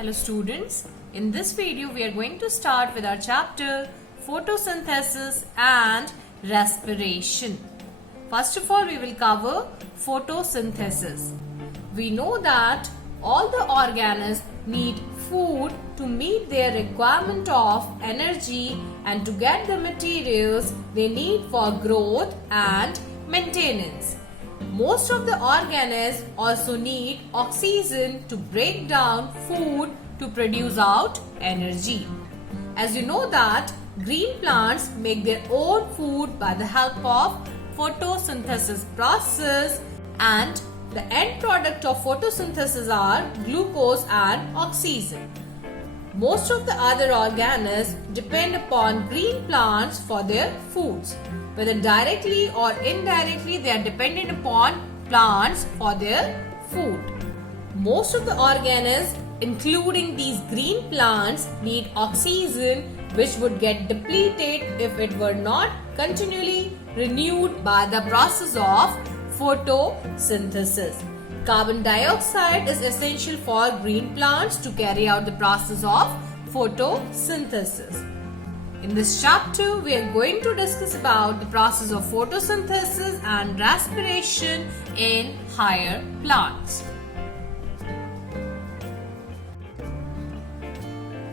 Hello students, in this video we are going to start with our chapter photosynthesis and respiration. First of all, we will cover photosynthesis. We know that all the organisms need food to meet their requirement of energy and to get the materials they need for growth and maintenance. Most of the organisms also need oxygen to break down food to produce out energy. As you know that green plants make their own food by the help of photosynthesis process, and the end product of photosynthesis are glucose and oxygen. Most of the other organisms depend upon green plants for their foods. Whether directly or indirectly, they are dependent upon plants for their food. Most of the organisms, including these green plants, need oxygen, which would get depleted if it were not continually renewed by the process of photosynthesis. Carbon dioxide is essential for green plants to carry out the process of photosynthesis. In this chapter, we are going to discuss about the process of photosynthesis and respiration in higher plants.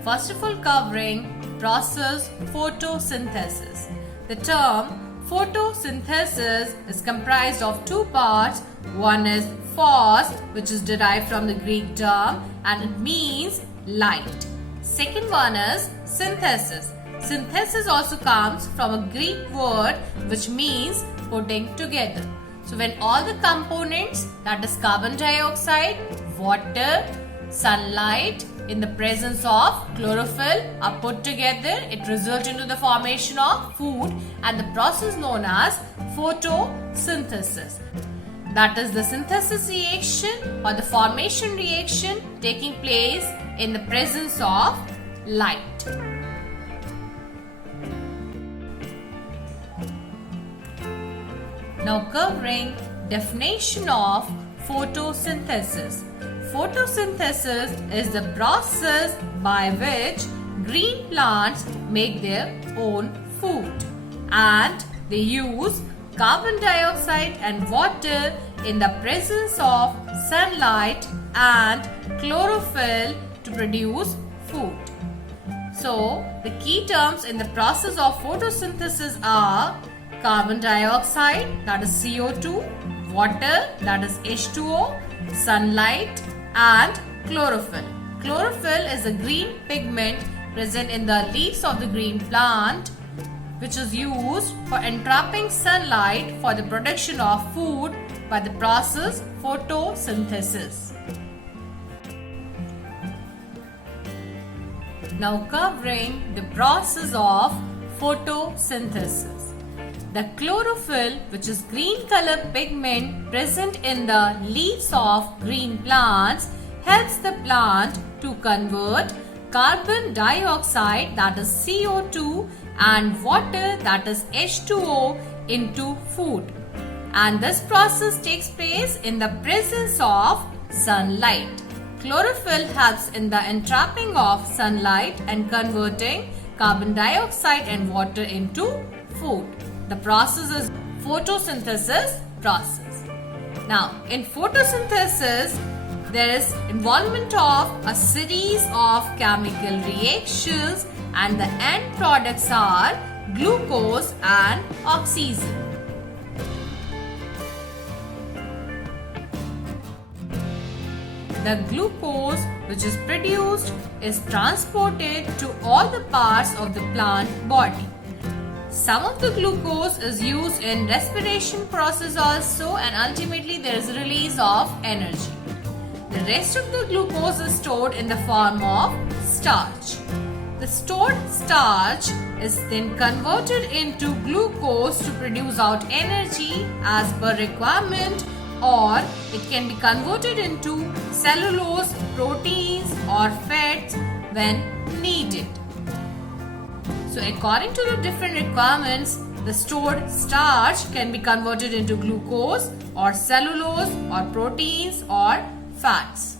First of all, covering process photosynthesis. The term photosynthesis is comprised of two parts. One is phos, which is derived from the Greek term and it means light. Second one is synthesis. Synthesis also comes from a Greek word which means putting together. So when all the components, that is carbon dioxide, water, sunlight, in the presence of chlorophyll are put together, it results into the formation of food and the process known as photosynthesis. That is the synthesis reaction or the formation reaction taking place in the presence of light. Now covering definition of photosynthesis. Photosynthesis is the process by which green plants make their own food and they use carbon dioxide and water in the presence of sunlight and chlorophyll to produce food. So, the key terms in the process of photosynthesis are carbon dioxide, that is CO2, water, that is H2O, sunlight and chlorophyll. Chlorophyll is a green pigment present in the leaves of the green plant which is used for entrapping sunlight for the production of food by the process photosynthesis. Now covering the process of photosynthesis. The chlorophyll, which is green color pigment present in the leaves of green plants, helps the plant to convert carbon dioxide, that is CO2, and water, that is H2O, into food. And this process takes place in the presence of sunlight. Chlorophyll helps in the entrapping of sunlight and converting carbon dioxide and water into food. The process is photosynthesis process. Now, in photosynthesis, there is involvement of a series of chemical reactions and the end products are glucose and oxygen. The glucose which is produced is transported to all the parts of the plant body. Some of the glucose is used in respiration process also, and ultimately there is a release of energy. The rest of the glucose is stored in the form of starch. The stored starch is then converted into glucose to produce out energy as per requirement, or it can be converted into cellulose, proteins or fats when needed. So according to the different requirements, the stored starch can be converted into glucose or cellulose or proteins or fats.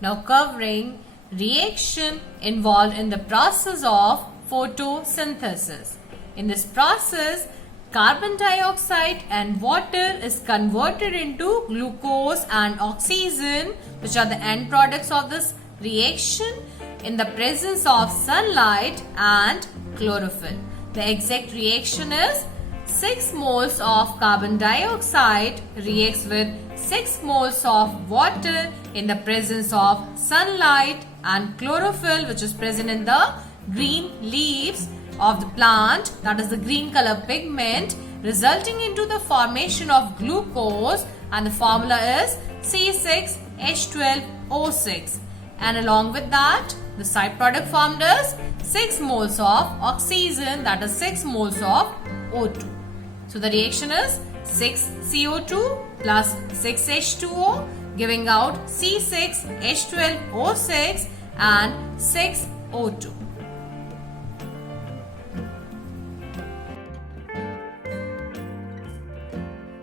Now covering reaction involved in the process of photosynthesis. In this process, carbon dioxide and water is converted into glucose and oxygen, which are the end products of this reaction, in the presence of sunlight and chlorophyll. The exact reaction is 6 moles of carbon dioxide reacts with 6 moles of water in the presence of sunlight and chlorophyll, which is present in the green leaves of the plant, that is the green color pigment, resulting into the formation of glucose, and the formula is C6H12O6. And along with that, the side product formed is 6 moles of oxygen, that is 6 moles of O2. So the reaction is 6 CO2 plus 6 H2O, giving out C6H12O6 and 6 O2.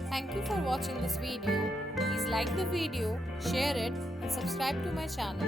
Thank you for watching this video. Please like the video, share it and subscribe to my channel.